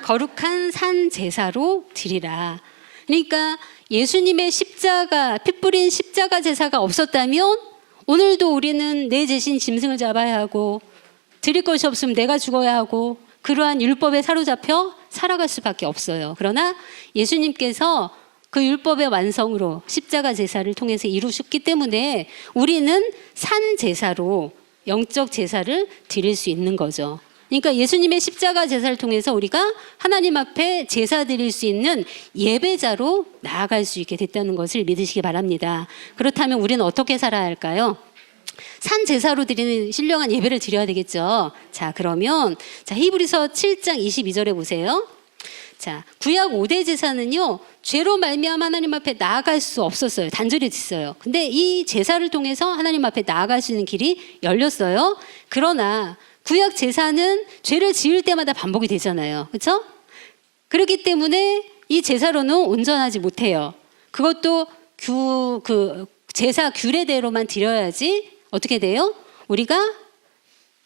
거룩한 산 제사로 드리라. 그러니까 예수님의 십자가, 피 뿌린 십자가 제사가 없었다면 오늘도 우리는 내 대신 짐승을 잡아야 하고 드릴 것이 없으면 내가 죽어야 하고 그러한 율법에 사로잡혀 살아갈 수밖에 없어요. 그러나 예수님께서 그 율법의 완성으로 십자가 제사를 통해서 이루셨기 때문에 우리는 산 제사로 영적 제사를 드릴 수 있는 거죠. 그러니까 예수님의 십자가 제사를 통해서 우리가 하나님 앞에 제사 드릴 수 있는 예배자로 나아갈 수 있게 됐다는 것을 믿으시기 바랍니다. 그렇다면 우리는 어떻게 살아야 할까요? 산 제사로 드리는 신령한 예배를 드려야 되겠죠. 자, 그러면 히브리서 7장 22절에 보세요. 자, 구약 5대 제사는요, 죄로 말미암아 하나님 앞에 나아갈 수 없었어요. 단절이 있어요. 근데 이 제사를 통해서 하나님 앞에 나아갈 수 있는 길이 열렸어요. 그러나 구약 제사는 죄를 지을 때마다 반복이 되잖아요. 그렇죠? 그렇기 때문에 이 제사로는 온전하지 못해요. 그것도 제사 규례대로만 드려야지 어떻게 돼요? 우리가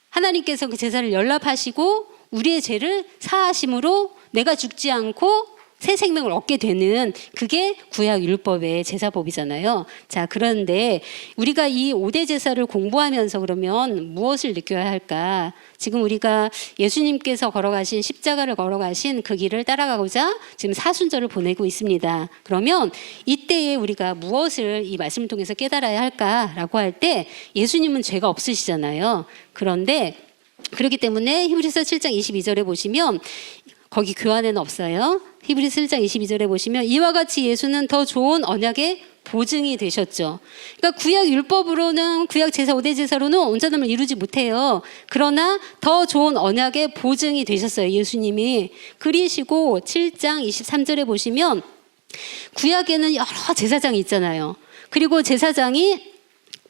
하나님께서 그 제사를 연락하시고 우리의 죄를 사하심으로 내가 죽지 않고 새 생명을 얻게 되는, 그게 구약 율법의 제사법이잖아요. 자, 그런데 우리가 이 5대 제사를 공부하면서 그러면 무엇을 느껴야 할까? 지금 우리가 예수님께서 걸어가신, 십자가를 걸어가신 그 길을 따라가고자 지금 사순절을 보내고 있습니다. 그러면 이때에 우리가 무엇을 이 말씀을 통해서 깨달아야 할까라고 할 때 예수님은 죄가 없으시잖아요. 그런데 그렇기 때문에 히브리서 7장 22절에 보시면, 거기 교환에는 없어요. 히브리서 7장 22절에 보시면 이와 같이 예수는 더 좋은 언약의 보증이 되셨죠. 그러니까 구약 율법으로는, 구약 제사 5대 제사로는 온전함을 이루지 못해요. 그러나 더 좋은 언약의 보증이 되셨어요. 예수님이. 그리시고 7장 23절에 보시면 구약에는 여러 제사장이 있잖아요. 그리고 제사장이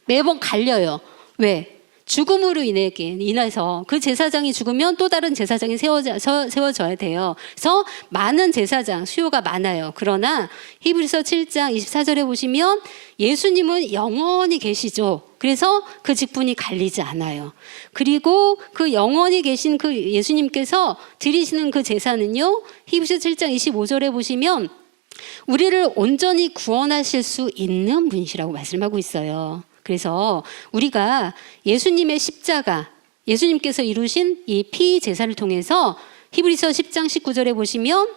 매번 갈려요. 왜? 죽음으로 인해서 그 제사장이 죽으면 또 다른 제사장이 세워져야 돼요. 그래서 많은 제사장, 수요가 많아요. 그러나 히브리서 7장 24절에 보시면 예수님은 영원히 계시죠. 그래서 그 직분이 갈리지 않아요. 그리고 그 영원히 계신 그 예수님께서 드리시는 그 제사는요, 히브리서 7장 25절에 보시면 우리를 온전히 구원하실 수 있는 분이시라고 말씀하고 있어요. 그래서 우리가 예수님의 십자가, 예수님께서 이루신 이 피 제사를 통해서 히브리서 10장 19절에 보시면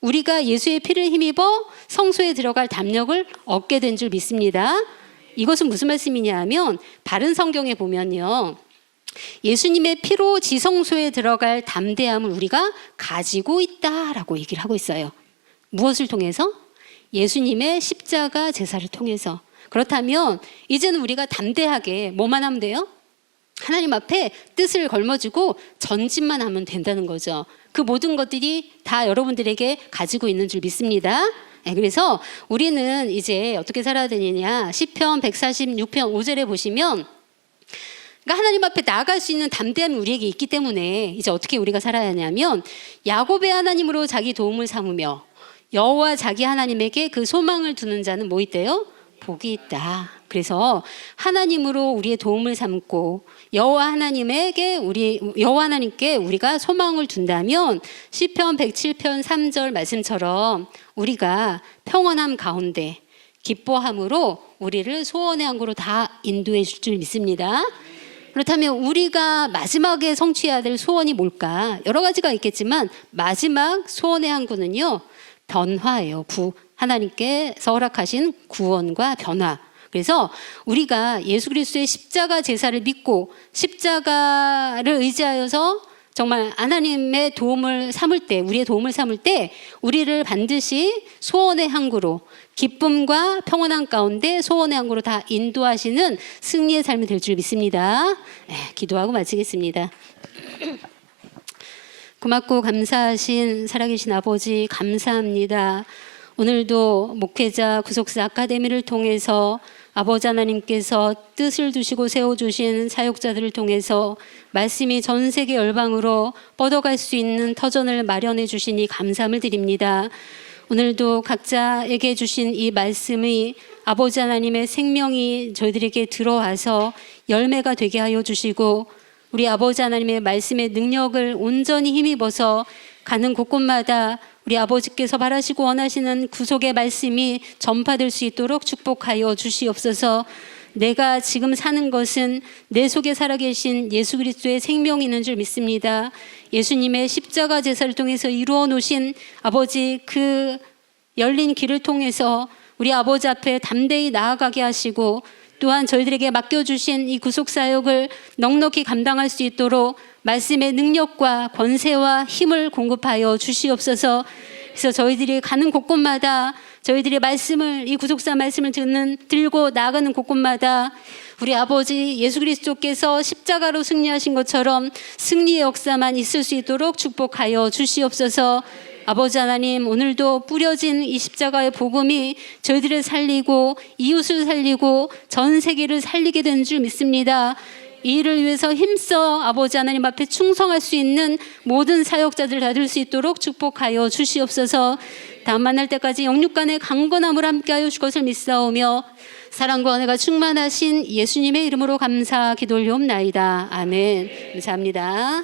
우리가 예수의 피를 힘입어 성소에 들어갈 담력을 얻게 된 줄 믿습니다. 이것은 무슨 말씀이냐 하면 바른 성경에 보면요, 예수님의 피로 지성소에 들어갈 담대함을 우리가 가지고 있다라고 얘기를 하고 있어요. 무엇을 통해서? 예수님의 십자가 제사를 통해서. 그렇다면 이제는 우리가 담대하게 뭐만 하면 돼요? 하나님 앞에 뜻을 걸머쥐고 전진만 하면 된다는 거죠. 그 모든 것들이 다 여러분들에게 가지고 있는 줄 믿습니다. 그래서 우리는 이제 어떻게 살아야 되느냐, 시편 146편 5절에 보시면, 그러니까 하나님 앞에 나아갈 수 있는 담대함이 우리에게 있기 때문에 이제 어떻게 우리가 살아야 하냐면, 야곱의 하나님으로 자기 도움을 삼으며 여호와 자기 하나님에게 그 소망을 두는 자는 뭐 있대요? 복이 있다. 그래서 하나님으로 우리의 도움을 삼고 여호와 하나님께 우리가 소망을 둔다면 시편 107편 3절 말씀처럼 우리가 평온함 가운데 기뻐함으로 우리를 소원의 항구로 다 인도해 줄 줄 믿습니다. 그렇다면 우리가 마지막에 성취해야 될 소원이 뭘까? 여러 가지가 있겠지만 마지막 소원의 항구는요, 변화예요. 하나님께서 허락하신 구원과 변화. 그래서 우리가 예수 그리스도의 십자가 제사를 믿고 십자가를 의지하여서 정말 하나님의 도움을 삼을 때, 우리의 도움을 삼을 때 우리를 반드시 소원의 항구로, 기쁨과 평안한 가운데 소원의 항구로 다 인도하시는 승리의 삶이 될 줄 믿습니다. 기도하고 마치겠습니다. 고맙고 감사하신 살아계신 아버지, 감사합니다. 오늘도 목회자 구속사 아카데미를 통해서 아버지 하나님께서 뜻을 두시고 세워주신 사역자들을 통해서 말씀이 전 세계 열방으로 뻗어갈 수 있는 터전을 마련해 주시니 감사함을 드립니다. 오늘도 각자에게 주신 이 말씀이 아버지 하나님의 생명이 저희들에게 들어와서 열매가 되게 하여 주시고, 우리 아버지 하나님의 말씀의 능력을 온전히 힘입어서 가는 곳곳마다 우리 아버지께서 바라시고 원하시는 구속의 말씀이 전파될 수 있도록 축복하여 주시옵소서. 내가 지금 사는 것은 내 속에 살아계신 예수 그리스도의 생명이 있는 줄 믿습니다. 예수님의 십자가 제사를 통해서 이루어 놓으신 아버지 그 열린 길을 통해서 우리 아버지 앞에 담대히 나아가게 하시고, 또한 저희들에게 맡겨주신 이 구속사역을 넉넉히 감당할 수 있도록 말씀의 능력과 권세와 힘을 공급하여 주시옵소서. 그래서 저희들이 가는 곳곳마다 저희들의 말씀을, 이 구속사 말씀을 들고 나아가는 곳곳마다 우리 아버지 예수 그리스도께서 십자가로 승리하신 것처럼 승리의 역사만 있을 수 있도록 축복하여 주시옵소서. 아버지 하나님, 오늘도 뿌려진 이 십자가의 복음이 저희들을 살리고 이웃을 살리고 전 세계를 살리게 된 줄 믿습니다. 이 일을 위해서 힘써 아버지 하나님 앞에 충성할 수 있는 모든 사역자들 다 될 수 있도록 축복하여 주시옵소서. 다음 만날 때까지 영육간의 강건함을 함께하여 줄 것을 믿사오며 사랑과 은혜가 충만하신 예수님의 이름으로 감사 기도 올리옵나이다. 아멘. 감사합니다.